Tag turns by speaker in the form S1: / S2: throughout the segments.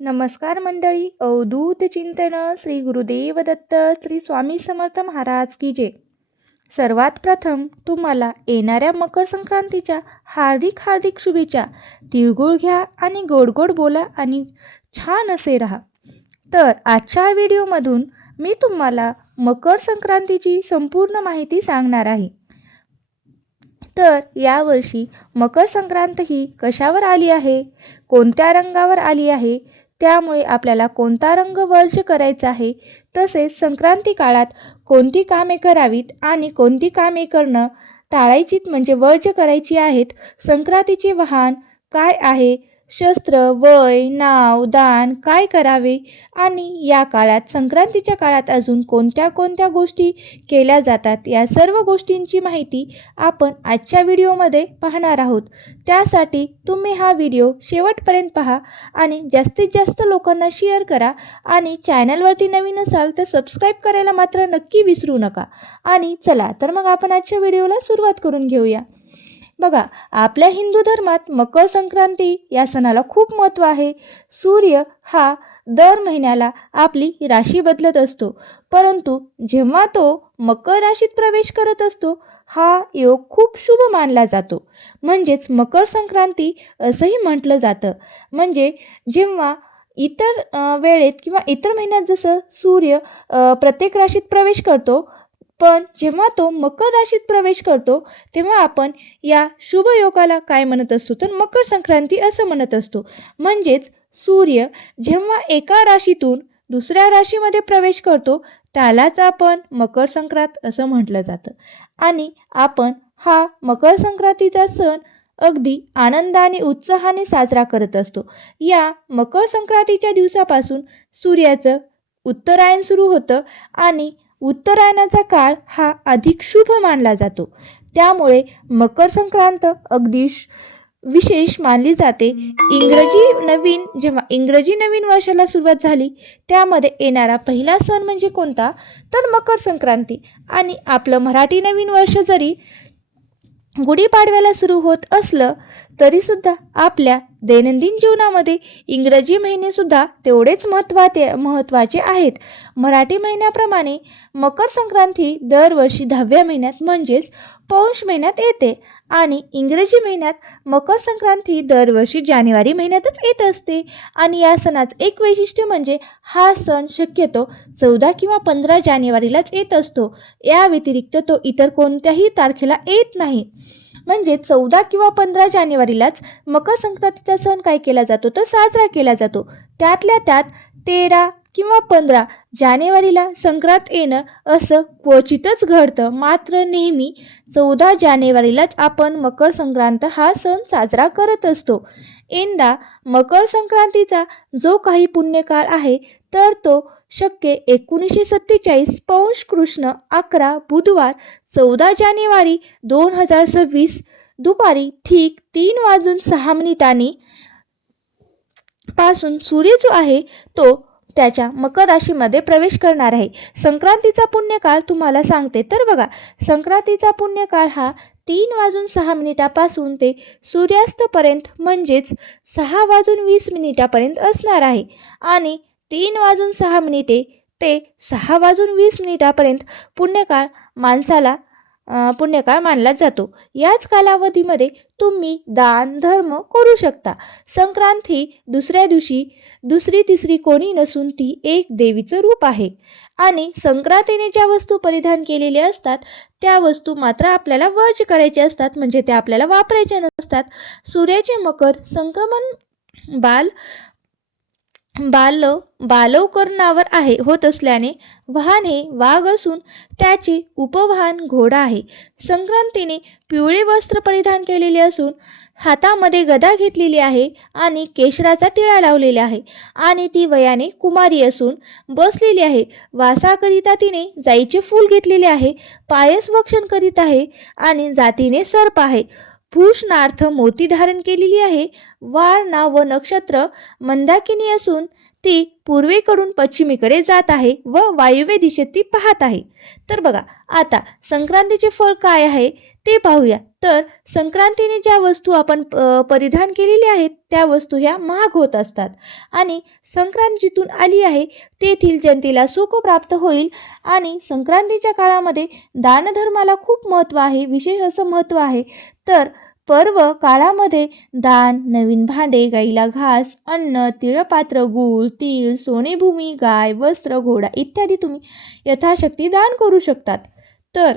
S1: नमस्कार मंडळी अवधूत चिंतन श्री गुरुदेव दत्त श्री स्वामी समर्थ महाराज की जय. सर्वात प्रथम तुम्हाला येणाऱ्या मकर संक्रांतीच्या हार्दिक हार्दिक शुभेच्छा. तिळगुळ घ्या आणि गोड गोड बोला आणि छान असे राहा. तर आजच्या व्हिडिओमधून मी तुम्हाला मकर संक्रांतीची संपूर्ण माहिती सांगणार आहे. तर यावर्षी मकर संक्रांत ही कशावर आली आहे? कोणत्या रंगावर आली आहे? त्यामुळे आपल्याला कोणता रंग वर्ज करायचा आहे? तसेच संक्रांती काळात कोणती कामे करावीत आणि कोणती कामे करणं टाळायचीत म्हणजे वर्ज करायची आहेत? संक्रांतीचे वाहन काय आहे? शस्त्र वय नाव दान काय करावे? आणि या काळात संक्रांतीच्या काळात अजून कोणत्या कोणत्या गोष्टी केल्या जातात? या सर्व गोष्टींची माहिती आपण आजच्या व्हिडिओमध्ये पाहणार आहोत. त्यासाठी तुम्ही हा व्हिडिओ शेवटपर्यंत पहा आणि जास्तीत जास्त लोकांना शेअर करा आणि चॅनलवरती नवीन असाल तर सबस्क्राईब करायला मात्र नक्की विसरू नका. आणि चला तर मग आपण आजच्या व्हिडिओला सुरुवात करून घेऊया. बघा आपल्या हिंदू धर्मात मकर संक्रांती या सणाला खूप महत्त्व आहे. सूर्य हा दर महिन्याला आपली राशी बदलत असतो. परंतु जेव्हा तो मकर राशीत प्रवेश करत असतो हा योग खूप शुभ मानला जातो. म्हणजेच मकर संक्रांती असंही म्हटलं जातं. म्हणजे जेव्हा इतर वेळेत किंवा इतर महिन्यात जसं सूर्य प्रत्येक राशीत प्रवेश करतो पण जेव्हा तो मकर राशीत प्रवेश करतो तेव्हा आपण या शुभ योगाला काय म्हणत असतो? तर मकर संक्रांती असं म्हणत असतो. म्हणजेच सूर्य जेव्हा एका राशीतून दुसऱ्या राशीमध्ये प्रवेश करतो त्यालाच आपण मकर संक्रांत असं म्हटलं जातं. आणि आपण हा मकर संक्रांतीचा सण अगदी आनंद आणि उत्साहाने साजरा करत असतो. या मकर संक्रांतीच्या दिवसापासून सूर्याचं उत्तरायण सुरू होतं आणि उत्तरायणाचा काळ हा अधिक शुभ मानला जातो. त्यामुळे मकर संक्रांत अगदी श- विशेष मानली जाते. इंग्रजी नवीन जेव्हा इंग्रजी नवीन वर्षाला सुरुवात झाली त्यामध्ये येणारा पहिला सण म्हणजे कोणता? तर मकर संक्रांती आणि आपलं मराठी नवीन वर्ष जरी गुढीपाडव्याला सुरू होत असलं तरीसुद्धा आपल्या दैनंदिन जीवनामध्ये इंग्रजी महिनेसुद्धा तेवढेच महत्त्वाचे महत्त्वाचे आहेत. मराठी महिन्याप्रमाणे मकर संक्रांती दरवर्षी दहाव्या महिन्यात म्हणजेच पौष महिन्यात येते आणि इंग्रजी महिन्यात मकर संक्रांती दरवर्षी जानेवारी महिन्यातच येत असते. आणि या सणाचं एक वैशिष्ट्य म्हणजे हा सण शक्यतो चौदा किंवा पंधरा जानेवारीलाच येत असतो. या व्यतिरिक्त तो इतर कोणत्याही तारखेला येत नाही. म्हणजे चौदा किंवा पंधरा जानेवारीलाच मकर संक्रांतीचा सण काय केला जातो? तर साजरा केला जातो. त्यातल्या त्यात तेरा किंवा पंधरा जानेवारीला संक्रांत येणं असं क्वचितच घडतं. मात्र नेहमी चौदा जानेवारीलाच आपण मकर संक्रांत हा सण साजरा करत असतो. यंदा मकर संक्रांतीचा जो काही पुण्यकाळ आहे तर तो शक्य एकोणीसशे सत्तेचाळीस पौष कृष्ण अकरा बुधवार चौदा जानेवारी दोन हजार सव्वीस दुपारी ठीक तीन वाजून सहा मिनिटांनी पासून सूर्य जो आहे तो त्याच्या मकर राशीमध्ये प्रवेश करणार आहे. संक्रांतीचा पुण्यकाळ तुम्हाला सांगते. तर बघा संक्रांतीचा पुण्यकाळ हा तीन वाजून सहा मिनिटापासून ते सूर्यास्तपर्यंत म्हणजेच सहा वाजून वीस मिनिटापर्यंत असणार आहे. आणि तीन वाजून सहा मिनिटे ते सहा वाजून वीस मिनिटापर्यंत पुण्यकाळ माणसाला पुण्यकाळ मानला जातो. याच कालावधीमध्ये तुम्ही दान धर्म करू शकता. संक्रांत ही दुसऱ्या दिवशी दुसरी तिसरी कोणी नसून ती एक देवीचं रूप आहे. आणि संक्रांतीने ज्या वस्तू परिधान केलेल्या असतात त्या वस्तू मात्र आपल्याला वर्ज करायच्या असतात म्हणजे त्या आपल्याला वापरायच्या नसतात. सूर्याचे मकर संक्रमण बाल बाल बालवकरणावर आहे होत असल्याने वाहन हे वाघ असून त्याचे उपवाहन घोडा आहे. संक्रांतीने पिवळे वस्त्र परिधान केलेले असून हातामध्ये गदा घेतलेली आहे आणि केशराचा टिळा लावलेला आहे आणि ती वयाने कुमारी असून बसलेली आहे. वासाकरिता तिने जाईचे फूल घेतलेले आहे पायस भक्षण करीत आहे आणि जातीने सर्प आहे. भूषणार्थ मोती धारण केलेली आहे. वार नाव व नक्षत्र मंदाकिनी असून ती पूर्वेकडून पश्चिमेकडे जात आहे व वायव्य दिशेत ती पाहत आहे. तर बघा आता संक्रांतीचे फळ काय आहे ते पाहूया. तर संक्रांतीने ज्या वस्तू आपण परिधान केलेल्या आहेत त्या वस्तू ह्या महाग होत असतात. आणि संक्रांत जिथून आली आहे तेथील जनतेला सुख प्राप्त होईल आणि संक्रांतीच्या काळामध्ये दानधर्माला खूप महत्त्व आहे विशेष असं महत्त्व आहे. तर पर्व काळामध्ये दान नवीन भांडे गाईला घास अन्न तिळपात्र गूळ तीळ सोनेभूमी गाय वस्त्र घोडा इत्यादी तुम्ही यथाशक्ती दान करू शकतात. तर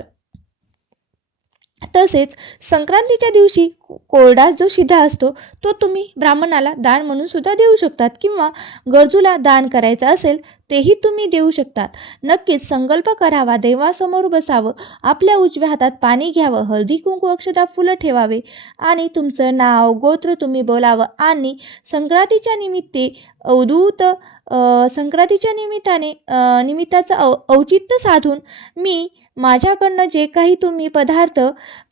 S1: तसेच संक्रांतीच्या दिवशी कोरडा जो शिधा असतो तो तुम्ही ब्राह्मणाला दान म्हणून सुद्धा देऊ शकतात किंवा गरजूला दान करायचं असेल तेही तुम्ही देऊ शकतात. नक्कीच संकल्प करावा देवासमोर बसावं आपल्या उजव्या हातात पाणी घ्यावं हळदी कुंकू अक्षता फुलं ठेवावे आणि तुमचं नाव गोत्र तुम्ही बोलावं आणि संक्रांतीच्या निमित्ते अवधूत संक्रांतीच्या निमित्ताने निमित्ताचं औ औचित्य साधून मी माझ्याकडनं जे काही तुम्ही पदार्थ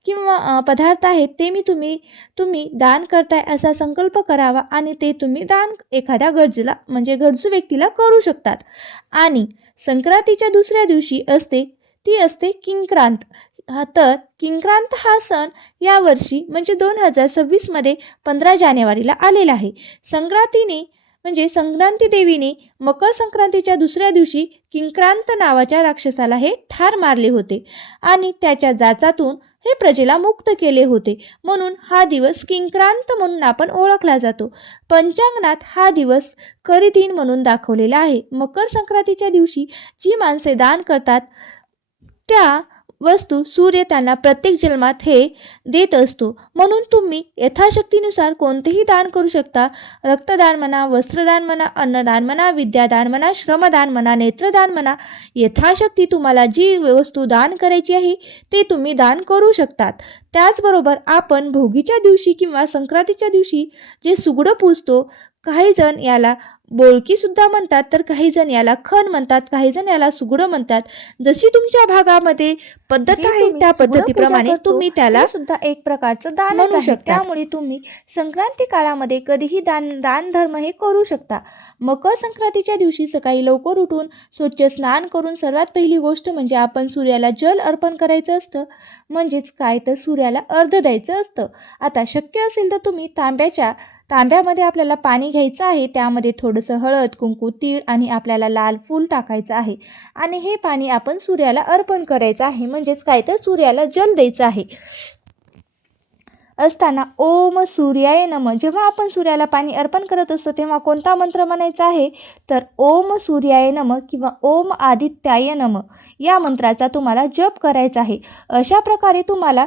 S1: किंवा पदार्थ आहेत ते मी तुम्ही तुम्ही दान करताय असा संकल्प करावा आणि ते तुम्ही दान एखाद्या गरजेला म्हणजे गरजू व्यक्तीला करू शकतात. आणि संक्रांतीच्या दुसऱ्या दिवशी असते ती असते किंक्रांत. तर किंक्रांत हा सण यावर्षी म्हणजे दोन हजार सव्वीसमध्ये पंधरा जानेवारीला आलेला आहे. संक्रांतीने म्हणजे संक्रांती देवीने मकर संक्रांतीच्या दुसऱ्या दिवशी किंक्रांत नावाच्या राक्षसाला हे ठार मारले होते आणि त्याच्या जाचातून हे प्रजेला मुक्त केले होते. म्हणून हा दिवस किंक्रांत म्हणून आपण ओळखला जातो. पंचांगणात हा दिवस करीदिन म्हणून दाखवलेला आहे. मकर संक्रांतीच्या दिवशी जी माणसे दान करतात त्या वस्तू सूर्य त्यांना प्रत्येक जन्मात हे देत असतो. म्हणून तुम्ही यथाशक्तीनुसार कोणतेही दान करू शकता. रक्तदान म्हणा वस्त्रदान म्हणा अन्नदान म्हणा विद्यादान म्हणा श्रमदान म्हणा नेत्रदान म्हणा यथाशक्ती तुम्हाला जी वस्तू दान करायची आहे ते तुम्ही दान करू शकतात. त्याचबरोबर आपण भोगीच्या दिवशी किंवा संक्रांतीच्या दिवशी जे सुगडं पूजतो काही जण याला बोळकीसुद्धा म्हणतात तर काही जण याला खण म्हणतात काही जण याला सुगडं म्हणतात. जशी तुमच्या भागामध्ये पद्धत आहे त्या पद्धतीप्रमाणे तुम्ही त्याला
S2: सुद्धा एक प्रकारचं दानच
S1: म्हणू
S2: आहे.
S1: शकतात.
S2: त्यामुळे तुम्ही संक्रांती काळामध्ये कधीही दान दान धर्म हे करू शकता.
S1: मकर संक्रांतीच्या दिवशी सकाळी लवकर उठून स्वच्छ स्नान करून सर्वात पहिली गोष्ट म्हणजे आपण सूर्याला जल अर्पण करायचं असतं. म्हणजेच काय? तर सूर्याला अर्ध द्यायचं असतं. आता शक्य असेल तर तुम्ही तांब्याच्या तांब्यामध्ये आपल्याला पाणी घ्यायचं आहे त्यामध्ये थोडंसं हळद कुंकू तीळ आणि आपल्याला लाल फूल टाकायचं आहे. आणि हे पाणी आपण सूर्याला अर्पण करायचं आहे. म्हणजेच काय? तर सूर्याला जल द्यायचं आहे. असताना ओम सूर्याय नम. जेव्हा आपण सूर्याला पाणी अर्पण करत असतो तेव्हा कोणता मंत्र म्हणायचा आहे? तर ओम सूर्याय नम किंवा ओम आदित्याय नम. या मंत्राचा तुम्हाला जप करायचा आहे. अशा प्रकारे तुम्हाला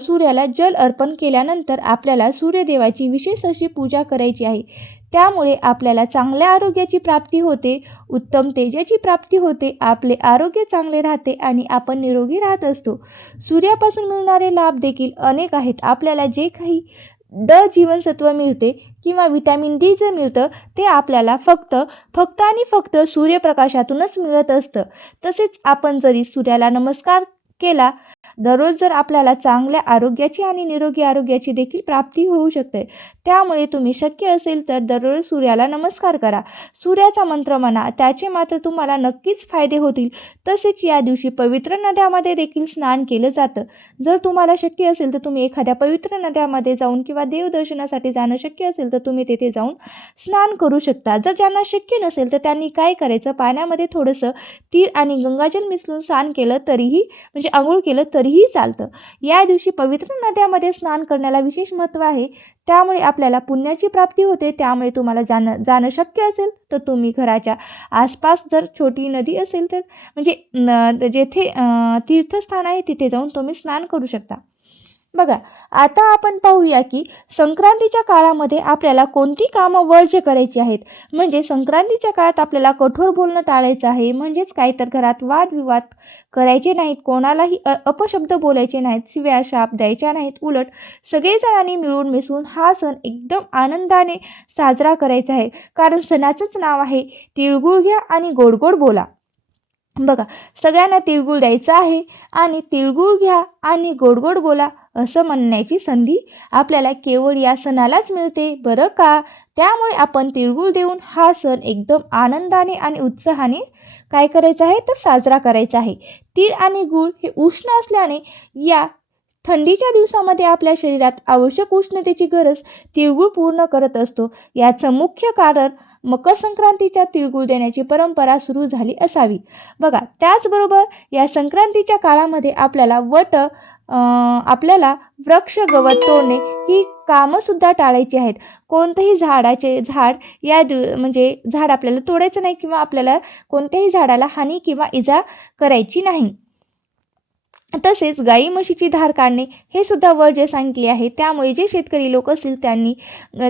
S1: सूर्याला जल अर्पण केल्यानंतर आपल्याला सूर्यदेवाची विशेष अशी पूजा करायची आहे. त्यामुळे आपल्याला चांगल्या आरोग्याची प्राप्ती होते उत्तम तेजाची प्राप्ती होते आपले आरोग्य चांगले राहते आणि आपण निरोगी राहत असतो. सूर्यापासून मिळणारे लाभ देखील अनेक आहेत. आपल्याला जे काही ड जीवनसत्व मिळते किंवा विटॅमिन डी जे मिळतं ते आपल्याला फक्त फक्त आणि फक्त सूर्यप्रकाशातूनच मिळत असतं. तसेच आपण जरी सूर्याला नमस्कार केला दररोज जर आपल्याला चांगल्या आरोग्याची आणि निरोगी आरोग्याची देखील प्राप्ती होऊ शकते. त्यामुळे तुम्ही शक्य असेल तर दररोज सूर्याला नमस्कार करा. सूर्याचा मंत्र म्हणा त्याचे मात्र तुम्हाला नक्कीच फायदे होतील. तसेच या दिवशी पवित्र नद्यामध्ये देखील स्नान केलं जातं. जर तुम्हाला शक्य असेल तर तुम्ही एखाद्या पवित्र नद्यामध्ये जाऊन किंवा देवदर्शनासाठी जाणं शक्य असेल तर तुम्ही तेथे जाऊन स्नान करू शकता. जर ज्यांना शक्य नसेल तर त्यांनी काय करायचं? पाण्यामध्ये थोडंसं तीळ आणि गंगाजल मिसळून स्नान केलं तरीही म्हणजे आंघोळ केलं तरीही चालतं. या दिवशी पवित्र नद्यामध्ये स्नान करण्याला विशेष महत्त्व आहे. त्यामुळे आपल्याला पुण्याची प्राप्ती होते त्यामुळे तुम्हाला जाणं जाणं शक्य असेल तर तुम्ही घराच्या आसपास जर छोटी नदी असेल तर म्हणजे न जेथे तीर्थस्थान आहे तिथे जाऊन तुम्ही स्नान करू शकता. बघा आता आपण पाहूया की संक्रांतीच्या काळामध्ये आपल्याला कोणती कामं वर्ज्य करायची आहेत? म्हणजे संक्रांतीच्या काळात आपल्याला कठोर बोलणं टाळायचं आहे म्हणजेच काय तर घरात वादविवाद करायचे नाहीत कोणालाही अपशब्द बोलायचे नाहीत शिव्या शाप द्यायच्या नाहीत उलट सगळेजणांनी मिळून मिसळून हा सण एकदम आनंदाने साजरा करायचा आहे. कारण सणाचंच नाव आहे तिळगुळ घ्या आणि गोड गोड बोला. बघा सगळ्यांना तिळगुळ द्यायचं आहे आणि तिळगुळ घ्या आणि गोड गोड बोला. असं म्हणण्याची संधी आपल्याला केवळ या सणालाच मिळते बरं का? त्यामुळे आपण तिळगुळ देऊन हा सण एकदम आनंदाने आणि उत्साहाने काय करायचं आहे? तर साजरा करायचा आहे. तीळ आणि गूळ हे उष्ण असल्याने या थंडीच्या दिवसामध्ये आपल्या शरीरात आवश्यक उष्णतेची गरज तिळगुळ पूर्ण करत असतो. याचं मुख्य कारण मकर संक्रांतीच्या तिळगुळ देण्याची परंपरा सुरू झाली असावी. बघा त्याचबरोबर या संक्रांतीच्या काळामध्ये आपल्याला वट आपल्याला वृक्ष गवत तोडणे ही कामंसुद्धा टाळायची आहेत. कोणतंही झाडाचे झाड या दिव म्हणजे झाड आपल्याला तोडायचं नाही किंवा आपल्याला कोणत्याही झाडाला हानी किंवा इजा करायची नाही. तसेच गाई म्हशीची धार काढणे हे सुद्धा वर जे सांगितले आहे त्यामुळे जे शेतकरी लोक असतील त्यांनी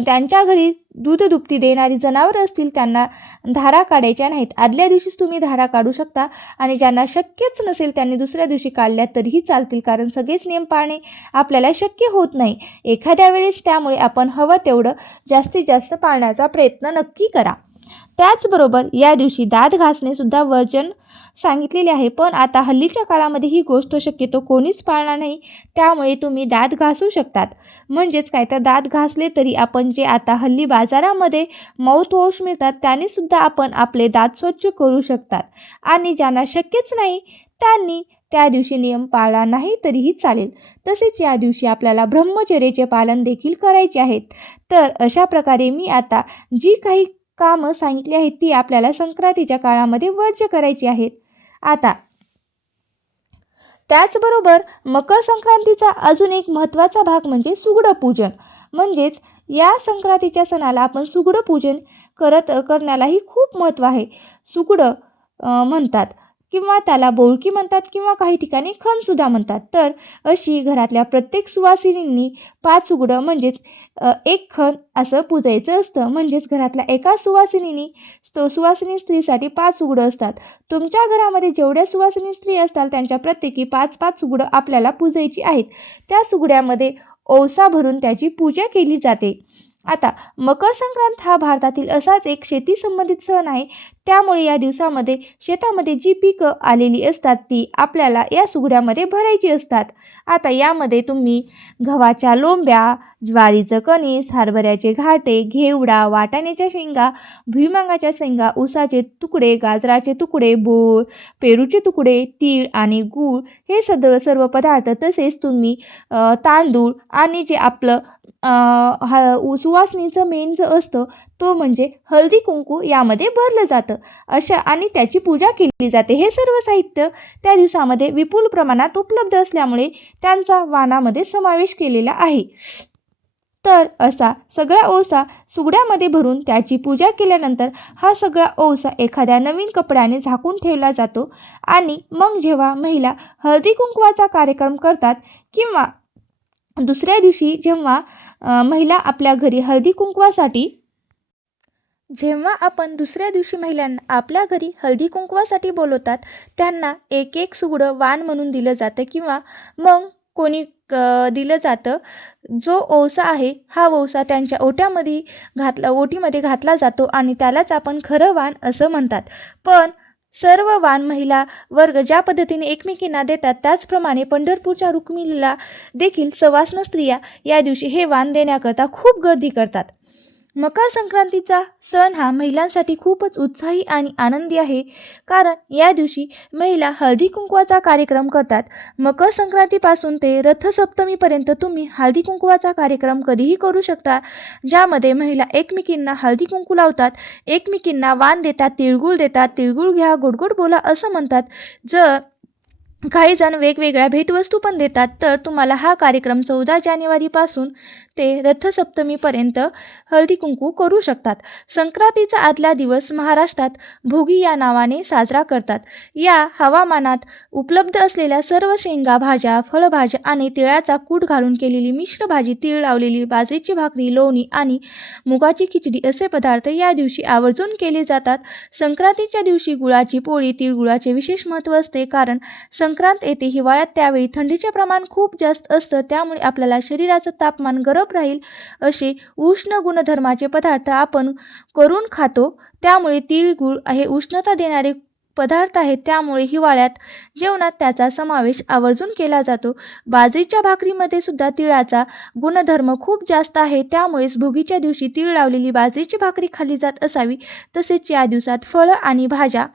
S1: त्यांच्या घरी दूध दुपती देणारी जनावरं असतील त्यांना धारा काढायच्या नाहीत. आदल्या दिवशीच तुम्ही धारा काढू शकता आणि ज्यांना शक्यच नसेल त्यांनी दुसऱ्या दिवशी काढल्या तरीही चालतील कारण सगळेच नियम पाळणे आपल्याला शक्य होत नाही. एखाद्या वेळेस त्यामुळे आपण हवं तेवढं जास्तीत जास्त पाळण्याचा प्रयत्न नक्की करा. त्याचबरोबर या दिवशी दात घासणे सुद्धा वर्जन सांगितलेले आहे. पण आता हल्लीच्या काळामध्ये ही गोष्ट शक्यतो कोणीच पाळणार नाही. त्यामुळे तुम्ही दात घासू शकतात. म्हणजेच काय? तर दात घासले तरी आपण जे आता हल्ली बाजारामध्ये माउथवॉश मिळतात त्याने सुद्धा आपण आपले दात स्वच्छ करू शकतात. आणि ज्यांना शक्यच नाही त्यांनी त्या दिवशी नियम पाळला नाही तरीही चालेल. तसेच या दिवशी आपल्याला ब्रह्मचर्याचे पालन देखील करायचे आहेत. तर अशा प्रकारे मी आता जी काही कामं सांगितली आहेत ती आपल्याला संक्रांतीच्या काळामध्ये वर्ज्य करायची आहेत. आता. त्याचबरोबर मकर संक्रांतीचा अजून एक महत्त्वाचा भाग म्हणजे सुगडं पूजन. म्हणजेच या संक्रांतीच्या सणाला आपण सुगडं पूजन करत करण्यालाही खूप महत्त्व आहे. सुगडं म्हणतात. किंवा त्याला बोळकी म्हणतात किंवा काही ठिकाणी खणसुद्धा म्हणतात. तर अशी घरातल्या प्रत्येक सुवासिनींनी पाच उघडं म्हणजेच एक खण असं पूजायचं असतं. म्हणजेच घरातल्या एका सुवासिनीनी सु- सुवासिनी स्त्रीसाठी पाच उघडं असतात. तुमच्या घरामध्ये जेवढ्या सुवासिनी स्त्री असतात त्यांच्या प्रत्येकी पाच पाच उघडं आपल्याला पूजायची आहेत. त्या सुगड्यामध्ये ओसा भरून त्याची पूजा केली जाते. आता मकर संक्रांत हा भारतातील असाच एक शेती संबंधित सण आहे. त्यामुळे या दिवसामध्ये शेतामध्ये जी पिकं आलेली असतात ती आपल्याला या सुगड्यामध्ये भरायची असतात. आता यामध्ये तुम्ही गव्हाच्या लोंब्या ज्वारीचं कणीस हरभऱ्याचे घाटे घेवडा वाटाण्याच्या शेंगा भुईमागाच्या शेंगा उसाचे तुकडे गाजराचे तुकडे बोर पेरूचे तुकडे तीळ आणि गूळ हे सदर सर्व पदार्थ तसेच तुम्ही तांदूळ आणि जे आपलं हा उ- सुवासनीचं मेन जो असतं तो म्हणजे हळदी कुंकू यामध्ये भरलं जातं. अशा आणि त्याची पूजा केली जाते. हे सर्व साहित्य त्या दिवसामध्ये विपुल प्रमाणात उपलब्ध असल्यामुळे त्यांचा वाणामध्ये समावेश केलेला आहे. तर असा सगळा ओसा सुगड्यामध्ये भरून त्याची पूजा केल्यानंतर हा सगळा ओसा एखाद्या नवीन कपड्याने झाकून ठेवला जातो. आणि मग जेव्हा महिला हळदी कुंकवाचा कार्यक्रम करतात किंवा दुसऱ्या दिवशी जेव्हा महिला आपल्या घरी हळदी कुंकवासाठी जेव्हा आपण दुसऱ्या दिवशी महिलांना आपल्या घरी हळदी कुंकवासाठी बोलवतात त्यांना एक एक सुगडं वाण म्हणून दिलं जातं किंवा मग कोणी दिलं जातं जो ओसा आहे हा ओसा त्यांच्या ओट्यामध्ये घातला ओटीमध्ये घातला जातो आणि त्यालाच आपण खरं वाण असं म्हणतात. पण सर्व वान महिला वर्ग ज्या पद्धतीने एकमेकींना देतात त्याचप्रमाणे पंढरपूरच्या रुक्मिणीला देखील सवासनं स्त्रिया या दिवशी हे वाण देण्याकरता खूप गर्दी करतात. मकर संक्रांतीचा सण हा महिलांसाठी खूपच उत्साही आणि आनंदी आहे. कारण या दिवशी महिला हळदी कुंकवाचा कार्यक्रम करतात. मकर संक्रांतीपासून ते रथसप्तमीपर्यंत तुम्ही हळदी कुंकवाचा कार्यक्रम कधीही करू शकता. ज्यामध्ये महिला एकमेकींना हळदी कुंकू लावतात. एकमेकींना वाण देतात तिळगुळ देतात. तिळगुळ घ्या गोडगोड बोला असं म्हणतात. जर काही जण वेगवेगळ्या भेटवस्तू पण देतात. तर तुम्हाला हा कार्यक्रम चौदा जानेवारीपासून ते रथसप्तमीपर्यंत हळदी कुंकू करू शकतात. संक्रांतीचा आदला दिवस महाराष्ट्रात भोगी या नावाने साजरा करतात. या हवामानात उपलब्ध असलेल्या सर्व शेंगा भाज्या फळभाज्या आणि तिळाचा कूट घालून केलेली मिश्र भाजी तीळ लावलेली बाजरीची भाकरी लोणी आणि मुगाची खिचडी असे पदार्थ या दिवशी आवर्जून केले जातात. संक्रांतीच्या दिवशी गुळाची पोळी तिळगुळाचे विशेष महत्त्व असते कारण सं संक्रांत येते हिवाळ्यात त्यावेळी थंडीचे प्रमाण खूप जास्त असतं त्यामुळे आपल्याला शरीराचं तापमान गरम राहील असे उष्ण गुणधर्माचे पदार्थ आपण करून खातो. त्यामुळे तिळगुळ हे उष्णता देणारे पदार्थ आहेत त्यामुळे हिवाळ्यात जेवणात त्याचा समावेश आवर्जून केला जातो. बाजरीच्या भाकरीमध्ये सुद्धा तिळाचा गुणधर्म खूप जास्त आहे त्यामुळेच भोगीच्या दिवशी तीळ लावलेली बाजरीची भाकरी खाल्ली जात असावी तसेच या दिवसात फळं आणि भाज्या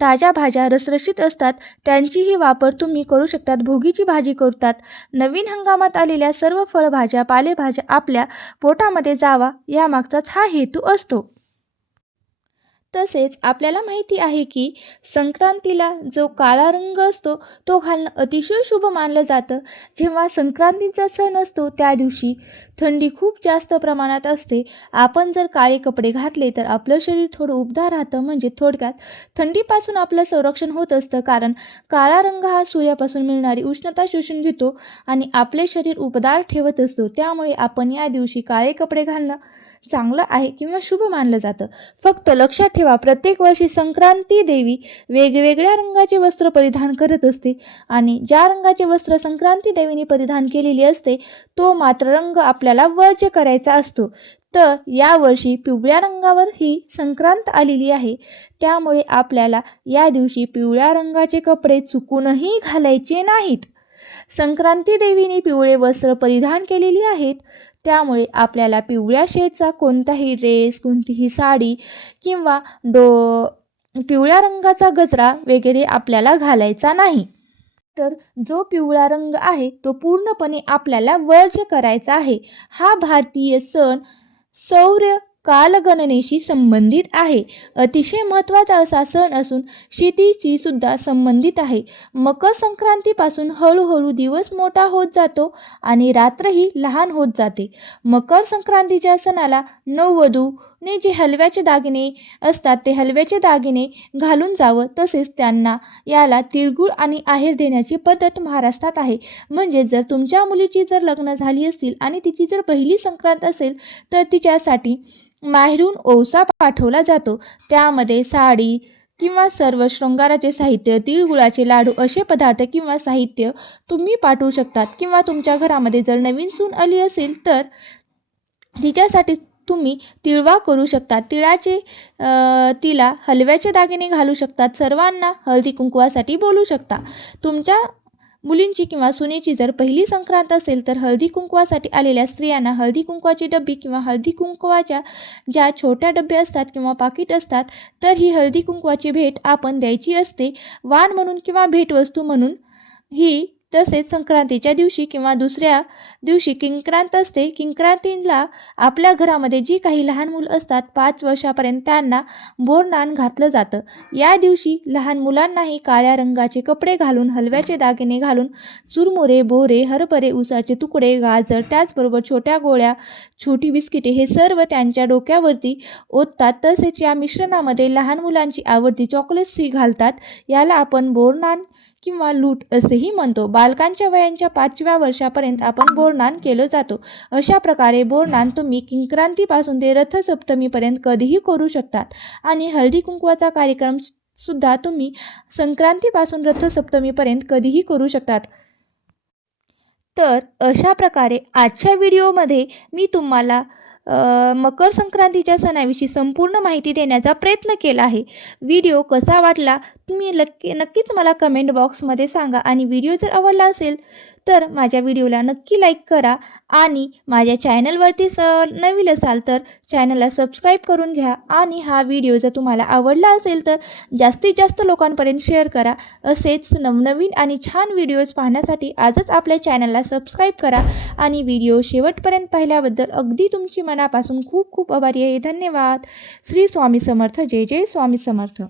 S1: ताज्या भाज्या रसरशीत असतात त्यांचीही वापर तुम्ही करू शकतात भोगीची भाजी करतात. नवीन हंगामात आलेल्या सर्व फळभाज्या पालेभाज्या आपल्या पोटामध्ये जावा यामागचाच हा हेतू असतो. तसेच आपल्याला माहिती आहे की संक्रांतीला जो काळा रंग असतो तो घालणं अतिशय शुभ मानलं जातं. जेव्हा संक्रांतीचा सण असतो त्या दिवशी थंडी खूप जास्त प्रमाणात असते. आपण जर काळे कपडे घातले तर आपलं शरीर थोडं उबदार राहतं म्हणजे थोडक्यात थंडीपासून आपलं संरक्षण होत असतं कारण काळा रंग हा सूर्यापासून मिळणारी उष्णता शोषून घेतो आणि आपले शरीर उबदार ठेवत असतो. त्यामुळे आपण या दिवशी काळे कपडे घालणं चांगलं आहे किंवा शुभ मानलं जातं. फक्त लक्षात ठेवा प्रत्येक वर्षी संक्रांती देवी वेगवेगळ्या रंगाचे वस्त्र परिधान करत असते आणि ज्या रंगाचे वस्त्र संक्रांती देवीने परिधान केलेली असते तो मात्र रंग आपल्याला वर्ज्य करायचा असतो. तर यावर्षी पिवळ्या रंगावर ही संक्रांत आलेली आहे. त्यामुळे आपल्याला या दिवशी पिवळ्या रंगाचे कपडे चुकूनही घालायचे नाहीत. संक्रांती देवीने पिवळे वस्त्र परिधान केलेली आहेत. त्यामुळे आपल्याला पिवळ्या शेडचा कोणताही ड्रेस कोणतीही साडी किंवा डो पिवळ्या रंगाचा गजरा वगैरे आपल्याला घालायचा नाही. तर जो पिवळा रंग आहे तो पूर्णपणे आपल्याला वर्ज करायचा आहे. हा भारतीय सण सौर्य कालगणनेशी संबंधित आहे. अतिशय महत्त्वाचा असा सण असून शेतीची सुद्धा संबंधित आहे. मकर संक्रांतीपासून हळूहळू दिवस मोठा होत जातो आणि रात्रही लहान होत जाते. मकर संक्रांतीच्या सणाला नववधूने जे हलव्याचे दागिने असतात ते हलव्याचे दागिने घालून जावं. तसेच त्यांना याला तिळगुळ आणि आहेर देण्याची पद्धत महाराष्ट्रात आहे. म्हणजे जर तुमच्या मुलीची जर लग्न झाली असतील आणि तिची जर पहिली संक्रांत असेल तर तिच्यासाठी माहेरून ओवसा पाठवला जातो. त्यामध्ये साडी किंवा सर्व शृंगाराचे साहित्य तिळगुळाचे लाडू असे पदार्थ किंवा साहित्य तुम्ही पाठवू शकतात किंवा तुमच्या घरामध्ये जर नवीन सून आली असेल तर तिच्यासाठी तुम्ही तिळवा करू शकता. तिळाचे तिला हलव्याचे दागिने घालू शकतात. सर्वांना हळदी कुंकवासाठी बोलू शकता. तुमच्या मुलींची किंवा सुनेची जर पहिली संक्रांत असेल तर हळदी कुंकवासाठी आलेल्या स्त्रियांना हळदी कुंकवाची डब्बी किंवा हळदी कुंकवाच्या ज्या छोट्या डबे असतात किंवा पाकिट असतात तर ही हळदी कुंकवाची भेट आपण द्यायची असते. वाण म्हणून किंवा भेटवस्तू म्हणून ही तसेच संक्रांतीच्या दिवशी किंवा दुसऱ्या दिवशी किंक्रांत असते. किंक्रांतीला आपल्या घरामध्ये जी काही लहान मुलं असतात पाच वर्षापर्यंत त्यांना बोरनान घातलं जातं. या दिवशी लहान मुलांनाही काळ्या रंगाचे कपडे घालून हलव्याचे दागिने घालून चुरमुरे बोरे हरभरे उसाचे तुकडे गाजर त्याचबरोबर छोट्या गोळ्या छोटी बिस्किटे हे सर्व त्यांच्या डोक्यावरती ओततात. तसेच या मिश्रणामध्ये लहान मुलांची आवडती चॉकलेट्सही घालतात. याला आपण बोरनान किंवा लूट असेही म्हणतो. बालकांच्या वयांच्या पाचव्या वर्षापर्यंत आपण बोरनान केलं जातो. अशा प्रकारे बोरनान तुम्ही किंक्रांतीपासून ते रथसप्तमीपर्यंत कधीही करू शकतात. आणि हळदी कुंकवाचा कार्यक्रम सुद्धा तुम्ही संक्रांतीपासून रथसप्तमीपर्यंत कधीही करू शकतात. तर अशा प्रकारे आजच्या व्हिडिओमध्ये मी तुम्हाला मकर संक्रांतीच्या सणाविषयी संपूर्ण माहिती देण्याचा प्रयत्न केला आहे. व्हिडिओ कसा वाटला तुम्ही नक्की नक्कीच मला कमेंट बॉक्समध्ये सांगा आणि व्हिडिओ जर आवडला असेल तर माझ्या व्हिडिओला नक्की लाईक करा आणि माझ्या चॅनलवरती स नवीन असाल तर चॅनलला सबस्क्राईब करून घ्या आणि हा व्हिडिओ जर तुम्हाला आवडला असेल तर जास्तीत जास्त लोकांपर्यंत शेअर करा. असेच नवनवीन आणि छान व्हिडिओज पाहण्यासाठी आजच आपल्या चॅनलला सबस्क्राईब करा आणि व्हिडिओ शेवटपर्यंत पाहिल्याबद्दल अगदी तुमची मनापासून खूप खूप आभारी आहे. धन्यवाद. श्री स्वामी समर्थ. जय जय स्वामी समर्थ.